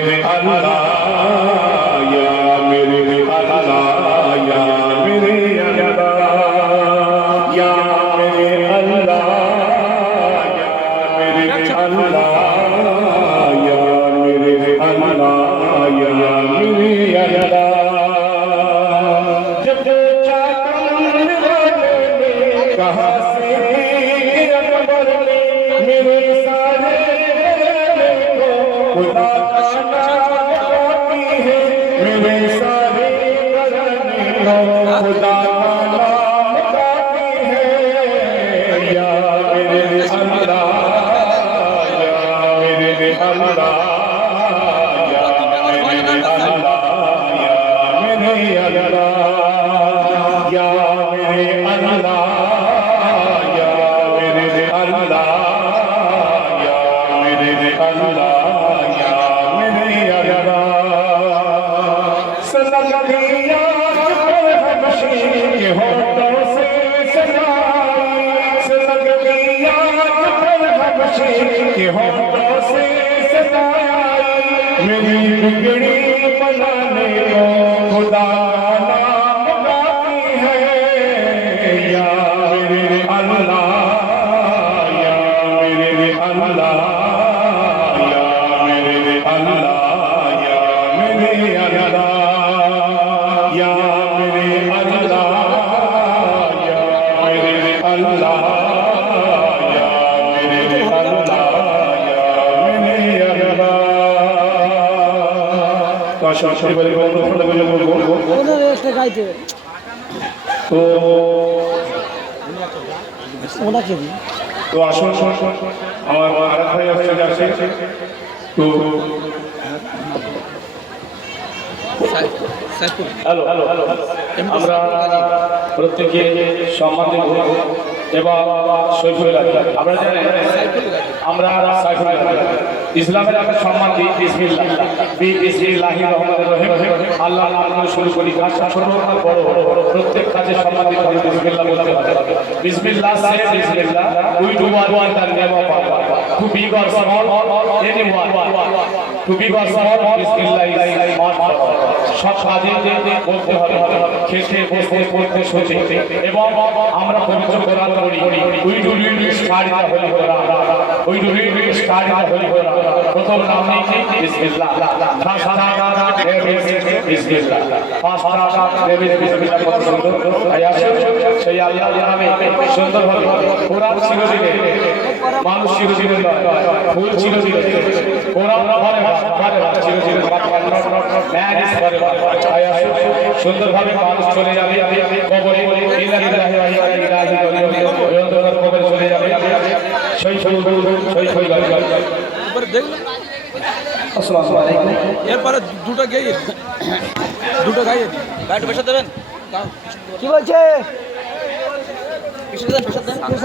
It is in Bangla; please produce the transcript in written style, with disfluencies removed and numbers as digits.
तो আসুন আমার আরেক ভাই আছে তো হ্যালো হ্যালো হ্যালো আমরা প্রত্যেকে সম্মান দেব এবং সৈফুল আমরা জানেন আমরা সাইফুল ইসলামের একটা সম্মান দিই বিসমিল্লাহির রহমানির রহিম আল্লাহর নাম দিয়ে শুরু করি কাজ ছোট আর বড় প্রত্যেক কাজে সম্মান দিতে হবে বিসমিল্লাহ বলতে হবে বিসমিল্লাহ সে বিসমিল্লাহ we do one the name of Allah to big or small anyone to big or small বিসমিল্লাহ ইজ মাস্ট সব কাজে বলতে হবে খেতে বসতে পড়তে শুতে এবং আমরা পবিত্র কোরআন পড়ি we do read study the holy Quran we do read study the holy Quran প্রথম নাম নেই বিসমিল্লাহ বিসমিল্লাহ বিসমিল্লাহ কত সুন্দর সেই আল্লাহর নামে সুন্দরভাবে কোরআন চিরদিনে মানুষ চিরদিনে ফুল চিরদিনে কোরআন চিরদিনে সুন্দরভাবে মানুষ চলে যাবে কবরে কবরে চলে যাবে আসসালামু আলাইকুম এরপরে দুটো গাইয়ে গাড়ি পেশা দেবেন কি বলছে? পেশা দেন